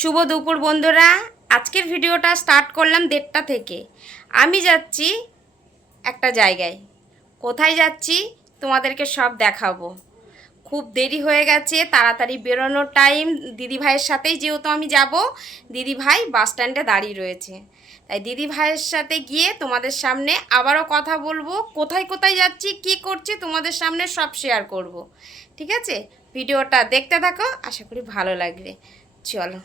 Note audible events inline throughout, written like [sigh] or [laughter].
শুভ দুপুর বন্ধুরা। আজকের ভিডিওটা স্টার্ট করলাম দেড়টা থেকে। আমি যাচ্ছি একটা জায়গায়। কোথায় যাচ্ছি তোমাদেরকে সব দেখাবো। খুব দেরি হয়ে গেছে, তাড়াতাড়ি বেরোনোর টাইম দিদি ভাইয়ের সাথেই যেহেতু আমি যাব, দিদি ভাই বাস স্ট্যান্ডে দাঁড়িয়ে রয়েছে। তাই দিদি ভাইয়ের সাথে গিয়ে তোমাদের সামনে আবারও কথা বলব, কোথায় কোথায় যাচ্ছি, কি করছি তোমাদের সামনে সব শেয়ার করব। ঠিক আছে? ভিডিওটা দেখতে থাকো, আশা করি ভালো লাগবে। চলো।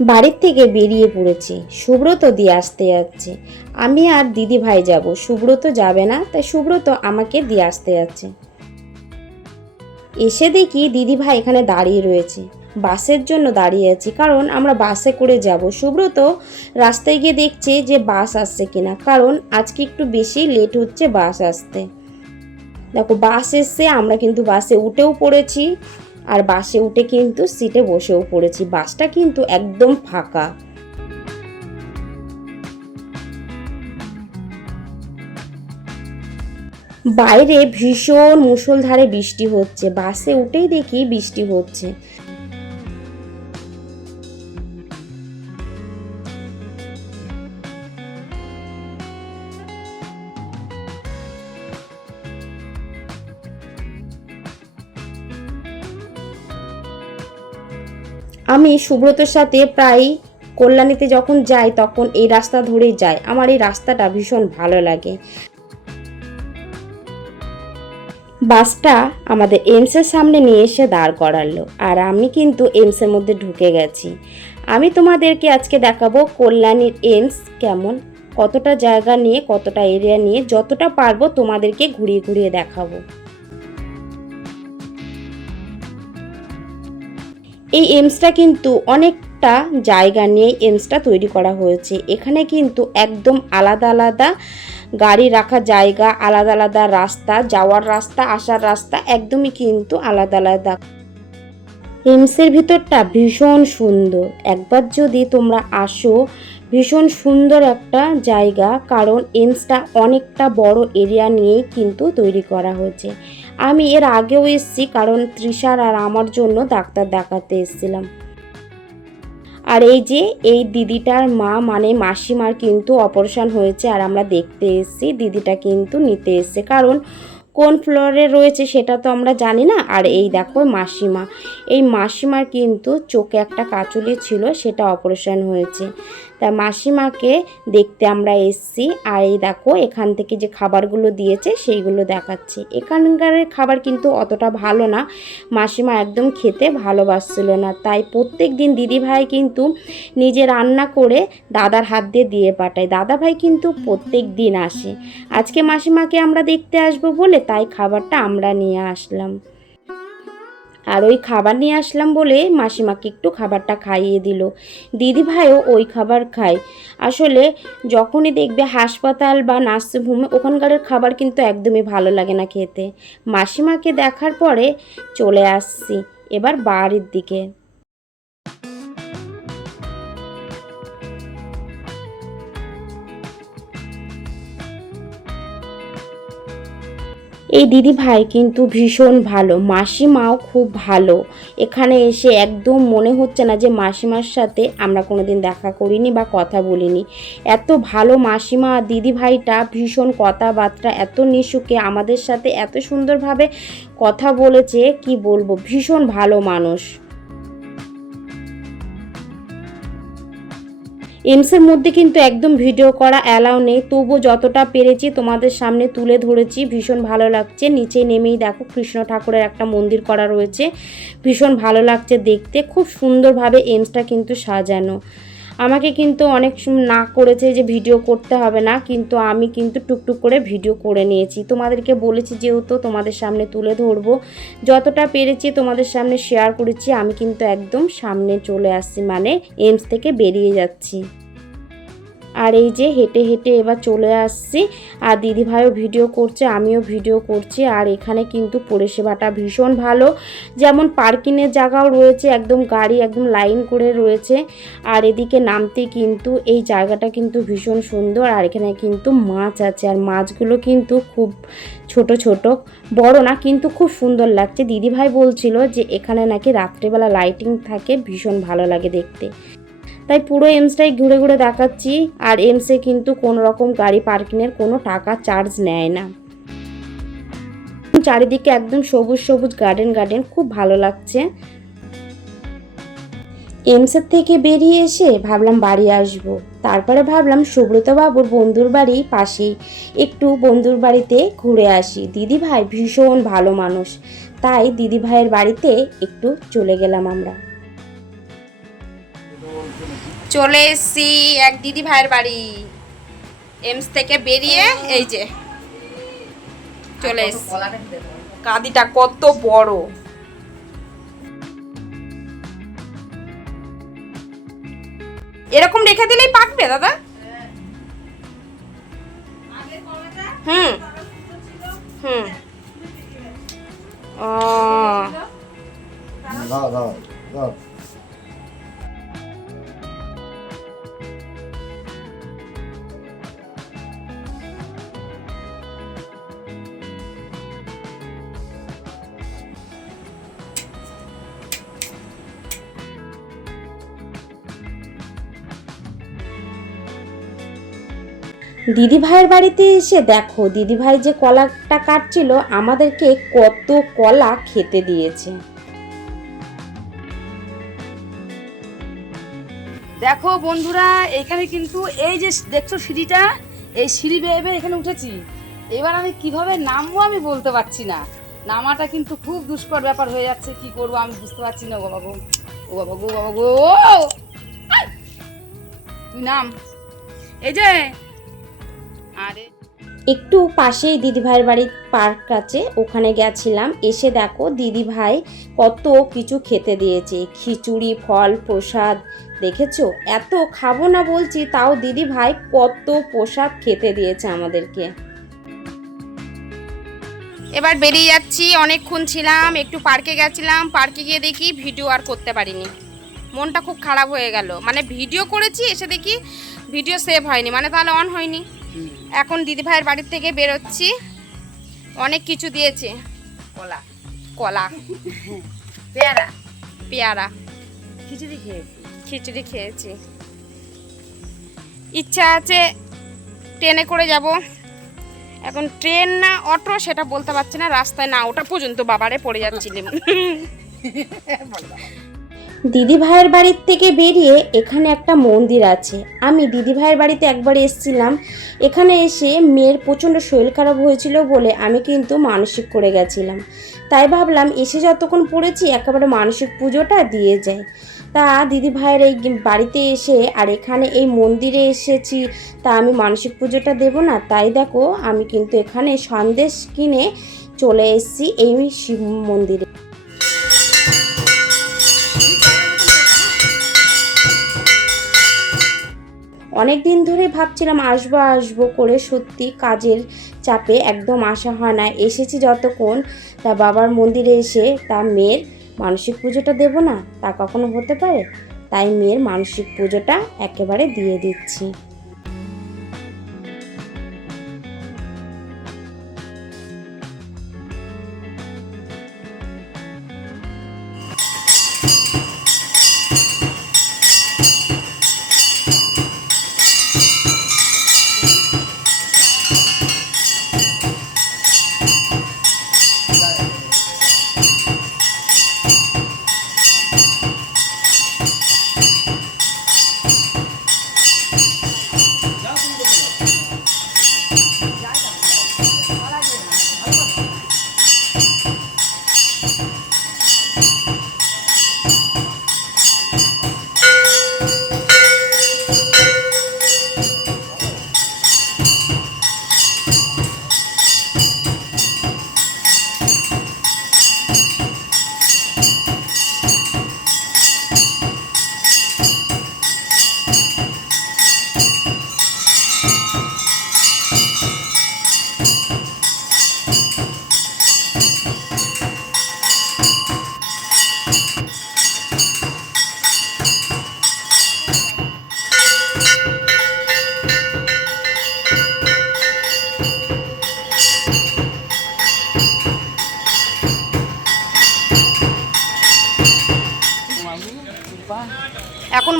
বাড়ির থেকে বেরিয়ে পড়েছি। সুব্রত দিয়ে আসতে যাচ্ছে। আমি আর দিদি ভাই যাব। সুব্রত যাবে না, তাই সুব্রত আমাকে দিয়ে আসতে যাচ্ছে। এসে দেখি দিদি ভাই এখানে দাঁড়িয়ে রয়েছে। বাসের জন্য দাঁড়িয়ে আছি, কারণ আমরা বাসে করে যাব। সুব্রত রাস্তায় গিয়ে দেখছে যে বাস আসছে কিনা, কারণ আজকে একটু বেশি লেট হচ্ছে বাস আসতে। দেখো, বাস এসছে, আমরা কিন্তু বাসে উঠেও পড়েছি, আর বাসে উঠে কিন্তু সিটে বসেও পড়েছি। বাসটা কিন্তু একদম ফাঁকা। বাইরে ভীষণ মুষলধারে বৃষ্টি হচ্ছে। বাসে উঠেই দেখি বৃষ্টি হচ্ছে। আমি সুব্রতর সাথে প্রায় কল্যাণীতে যখন যাই, তখন এই রাস্তা ধরেই যাই। আমার এই রাস্তাটা ভীষণ ভালো লাগে। বাসটা আমাদের এমসের সামনে নিয়ে এসে দাঁড় করালো, আর আমি কিন্তু এমসের মধ্যে ঢুকে গেছি। আমি তোমাদেরকে আজকে দেখাবো কল্যাণীর এমস কেমন, কতটা জায়গা নিয়ে, কতটা এরিয়া নিয়ে, যতটা পারব তোমাদেরকে ঘুরিয়ে ঘুরিয়ে দেখাবো। এই এমসটা কিন্তু অনেকটা জায়গা নিয়ে এমসটা তৈরি করা হয়েছে। এখানে কিন্তু একদম আলাদা আলাদা গাড়ি রাখার জায়গা, আলাদা আলাদা রাস্তা, যাওয়ার রাস্তা, আসার রাস্তা একদমই কিন্তু আলাদা আলাদা। এমসের ভিতরটা ভীষণ সুন্দর। একবার যদি তোমরা আসো, ভীষণ সুন্দর একটা জায়গা, কারণ এমসটা অনেকটা বড় এরিয়া নিয়েই কিন্তু তৈরি করা হয়েছে। আমি এর আগেও এসেছি, কারণ তৃষার আর আমার জন্য ডাক্তার দেখাতে এসেছিলাম। আর এই যে, এই দিদিটার মা মানে মাসিমার কিন্তু অপারেশন হয়েছে, আর আমরা দেখতে এসেছি, দিদিটা কিন্তু নিতে এসছে। কারণ কোন ফ্লোরে রয়েছে সেটা তো আমরা জানি না। আর এই দেখো মাসিমা, এই মাসিমার কিন্তু চোখে একটা কাচুলি ছিল, সেটা অপারেশন হয়েছে। তা মাসিমাকে দেখতে আমরা এসছি। আর এই দেখো, এখান থেকে যে খাবারগুলো দিয়েছে, সেইগুলো দেখাচ্ছে। এখানকার খাবার কিন্তু অতটা ভালো না। মাসিমা একদম খেতে ভালোবাসছিল না। তাই প্রত্যেক দিন দিদিভাই কিন্তু নিজে রান্না করে দাদার হাত দিয়ে দিয়ে পাঠায়। দাদাভাই কিন্তু প্রত্যেক দিন আসে। আজকে মাসিমাকে আমরা দেখতে আসব বলে তাই খাবারটা আমরা নিয়ে আসলাম। আর ওই খাবার নিয়ে আসলাম বলে মাসিমাকে একটু খাবারটা খাইয়ে দিল। দিদি ভাইও ওই খাবার খায়। আসলে যখনই দেখবে হাসপাতাল বা নার্সিংহোমে ওখানকার খাবার কিন্তু একদমই ভালো লাগে না খেতে। মাসিমাকে দেখার পরে চলে আসছি। এবার বাড়ির দিকে। এই দিদি ভাই কিন্তু ভীষণ ভালো। মাসিমাও খুব ভালো। এখানে এসে একদম মনে হচ্ছে না যে মাসিমার সাথে আমরা কোনো দিন দেখা করিনি বা কথা বলিনি। এত ভালো মাসিমা দিদি ভাইটা, ভীষণ কথাবার্তা, এত নিশুকে আমাদের সাথে এত সুন্দরভাবে কথা বলেছে, কি বলব? ভীষণ ভালো মানুষ। এমসের মধ্যে কিন্তু একদম ভিডিও করা অ্যালাউ নেই। তবু যতটা পেরেছি তোমাদের সামনে তুলে ধরেছি। ভীষণ ভালো লাগছে। নিচে নেমেই দেখো কৃষ্ণ ঠাকুরের একটা মন্দির করা রয়েছে। ভীষণ ভালো লাগছে দেখতে। খুব সুন্দরভাবে এমসটা কিন্তু সাজানো। আমাকে কিন্তু অনেক সময় না করেছে যে ভিডিও করতে হবে না, কিন্তু আমি কিন্তু টুকটুক করে ভিডিও করে নিয়েছি। তোমাদেরকে বলেছি যেহেতু তোমাদের সামনে তুলে ধরবো, যতটা পেরেছি তোমাদের সামনে শেয়ার করেছি, আমি কিন্তু একদম সামনে চলে আসছি মানে এমস থেকে বেরিয়ে যাচ্ছি। আর এই যে হেঁটে হেঁটে এবার চলে আসছি। আর দিদিভাইও ভিডিও করছে, আমিও ভিডিও করছি। আর এখানে কিন্তু পরিষেবাটা ভীষণ ভালো। যেমন পার্কিংয়ের জায়গাও রয়েছে, একদম গাড়ি, একদম লাইন করে রয়েছে। আর এদিকে নামতে কিন্তু এই জায়গাটা কিন্তু ভীষণ সুন্দর। আর এখানে কিন্তু মাছ আছে, আর মাছগুলো কিন্তু খুব ছোট ছোট। বড় না, কিন্তু খুব সুন্দর লাগছে। দিদিভাই বলছিল যে এখানে নাকি রাত্রেবেলা লাইটিং থাকে, ভীষণ ভালো লাগে দেখতে। তাই পুরো এমসটাই ঘুরে ঘুরে দেখাচ্ছি। আর এমসে কিন্তু কোনো রকম গাড়ি পার্কিংয়ের কোনো টাকা চার্জ নেয় না। চারিদিকে একদম সবুজ সবুজ গার্ডেন গার্ডেন, খুব ভালো লাগছে। এমসের থেকে বেরিয়ে এসে ভাবলাম বাড়ি আসব। তারপরে ভাবলাম সুব্রত বাবুর বন্ধুর বাড়ি পাশেই, একটু বন্ধুর বাড়িতে ঘুরে আসি। দিদি ভাই ভীষণ ভালো মানুষ, তাই দিদি ভাইয়ের বাড়িতে একটু চলে গেলাম আমরা। চলে এসছি এক দিদি ভাইয়ের বাড়ি। এমস থেকে বেরিয়ে এই যে চলে এসছি। কাদিটা কত বড়। এরকম রেখে দিলেই পাকবে দাদা? হুম হুম। দিদি ভাইয়ের বাড়িতে এসে দেখো দিদি ভাই যে কলাটা কাটছিল, আমাদেরকে কত কলা খেতে দিয়েছে। দেখো বন্ধুরা, এখানে কিন্তু এই যে দেখছ সিঁড়িটা, এই সিঁড়ি বেয়ে বেয়ে এখানে উঠেছি। এবার আমি কীভাবে নামবো আমি বলতে পারছি না। নামাটা কিন্তু খুব দুষ্কর ব্যাপার হয়ে যাচ্ছে, কি করব আমি বুঝতে পারছি না। ও বাবা গো, ও বাবা গো বাবা গো নাম। এই যে একটু পাশেই দিদি ভাইয়ের বাড়ির পার্ক আছে ওখানে গেছিলাম। এসে দেখো দিদি ভাই কত কিছু খেতে দিয়েছে। খিচুড়ি ফল প্রসাদ দেখেছ? এত খাব না বলছি তাও দিদি ভাই কত প্রসাদ খেতে দিয়েছে আমাদেরকে। এবার বেরিয়ে যাচ্ছি অনেকক্ষণ ছিলাম একটু পার্কে গেছিলাম। পার্কে গিয়ে দেখি ভিডিও আর করতে পারিনি। মনটা খুব খারাপ হয়ে গেল। মানে ভিডিও করেছি এসে দেখি ভিডিও সেভ হয়নি। মানে তাহলে অন হয়নি। এখন দিদি ভাইয়ের বাড়ির থেকে বেরোচ্ছি। অনেক কিছু দিয়েছে। কলা। কলা। পেয়ারা। পেয়ারা। খিচুড়ি খেয়েছি। খিচুড়ি খেয়েছি। ইচ্ছা আছে ট্রেনে করে যাব। এখন ট্রেন না অটো সেটা বলতে পারছি না রাস্তায় না ওটা পর্যন্ত বাবারে পড়ে যাচ্ছিলাম। [laughs] দিদি ভাইয়ের বাড়ির থেকে বেরিয়ে এখানে একটা মন্দির আছে। আমি দিদি ভাইয়ের বাড়িতে একবার এসেছিলাম। এখানে এসে মেয়ের প্রচণ্ড শরীর খারাপ হয়েছিল বলে আমি কিন্তু মানসিক করে গেছিলাম। তাই ভাবলাম এসে যতক্ষণ পড়েছি একেবারে মানসিক পুজোটা দিয়ে যায় তা দিদি ভাইয়ের এই বাড়িতে এসে আর এখানে এই মন্দিরে এসেছি, তা আমি মানসিক পুজোটা দেব না। তাই দেখো আমি কিন্তু এখানে সন্দেশ কিনে চলে এসেছি এই শিব মন্দিরে। অনেক দিন ধরে ভাবছিলাম আসব আসব করে সত্যি কাজের চাপে একদম আসা হয় না। এসেছি যতক্ষণ তা বাবার মন্দিরে এসে তা মেয়ের মানসিক পুজোটা দেব না তা কখনো হতে পারে? তাই মেয়ের মানসিক পুজোটা একেবারে দিয়ে দিচ্ছি।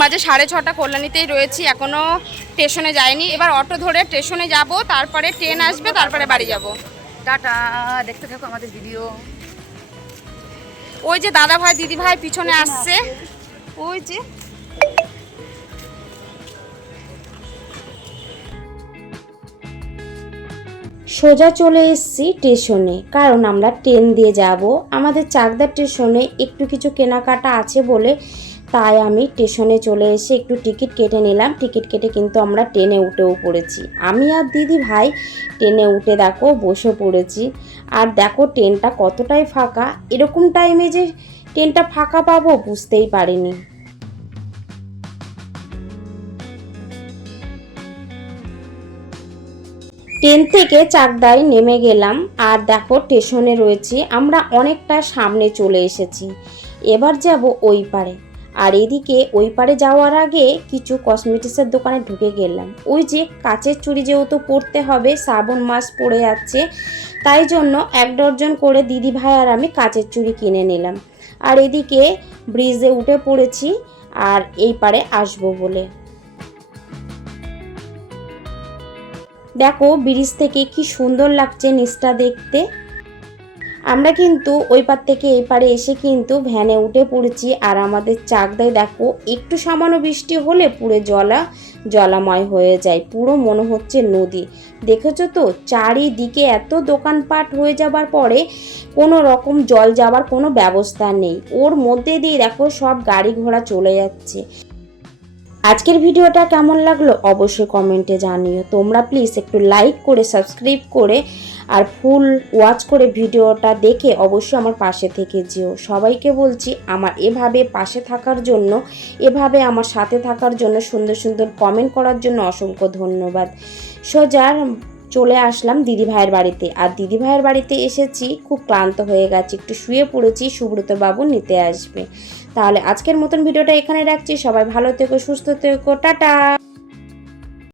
বাজে সাড়ে ছটা কল্যাণীতেই রয়েছি এখনও স্টেশনে যাইনি। এবার অটো ধরে স্টেশনে যাব তারপরে ট্রেন আসবে তারপরে বাড়ি যাব। টাটা দেখতে থাকো আমাদের ভিডিও ওই যে দাদা ভাই দিদি ভাই পিছনে আসছে। ওই যে। সোজা চলে এসেছি স্টেশনে কারণ আমরা ট্রেন দিয়ে যাব। আমাদের চাকদা স্টেশনে একটু কিছু কেনাকাটা আছে বলে তাই আমি স্টেশনে চলে এসে একটু টিকিট কেটে নিলাম। টিকিট কেটে কিন্তু আমরা ট্রেনে উঠেও পড়েছি। আমি আর দিদি ভাই ট্রেনে উঠে দেখো বসে পড়েছি। আর দেখো ট্রেনটা কতটাই ফাঁকা। এরকম টাইমে যে ট্রেনটা ফাঁকা পাবো বুঝতেই পারিনি। ট্রেন থেকে চাকদায় নেমে গেলাম। আর দেখো স্টেশনে রয়েছি। আমরা অনেকটা সামনে চলে এসেছি। এবার যাব ওই পারে। আর এদিকে ওই পারে যাওয়ার আগে কিছু কসমেটিক্সের দোকানে ঢুকে গেলাম। ওই যে কাচের চুড়ি যেহেতু পরতে হবে, শ্রাবণ মাস পড়ে যাচ্ছে, তাই জন্য এক ডজন করে দিদি ভাই আর আমি কাচের চুড়ি কিনে নিলাম। আর এদিকে ব্রিজে উঠে পড়েছি আর এই পারে আসব বলে। দেখো ব্রিজ থেকে কি সুন্দর লাগছে নিচটা দেখতে। আমরা কিন্তু ওই পার থেকে এই পারে এসে কিন্তু ভ্যানে উঠে পড়েছি। আর আমাদের চাকদায় দেখো, একটু সামান্য বৃষ্টি হলে পুরো জলা, জলাময় হয়ে যায়। পুরো মনে হচ্ছে নদী। দেখেছ তো? চারিদিকে এত দোকানপাট হয়ে যাবার পরে কোনো রকম জল যাওয়ার কোনো ব্যবস্থা নেই। ওর মধ্যে দিয়ে দেখো সব গাড়ি ঘোড়া চলে যাচ্ছে। আজকের ভিডিওটা কেমন লাগল অবশ্যই কমেন্টে জানিও। তোমরা প্লিজ একটু লাইক করে সাবস্ক্রাইব করে আর ফুল ওয়াচ করে ভিডিওটা দেখে অবশ্যই আমার পাশে থেকে যেও। সবাইকে বলছি, আমার এভাবে পাশে থাকার জন্য, এভাবে আমার সাথে থাকার জন্য, সুন্দর সুন্দর কমেন্ট করার জন্য অসংখ্য ধন্যবাদ। সোজার চলে আসলাম দিদি ভাইয়ের বাড়িতে। আর দিদি ভাইয়ের বাড়িতে এসেছি, খুব ক্লান্ত হয়ে গেছি, একটু শুয়ে পড়েছি সুব্রত বাবু নিতে আসবে। তাহলে আজকের মতন ভিডিওটা এখানে রাখছি, সবাই ভালো থেকো, সুস্থ থেকো, টাটা!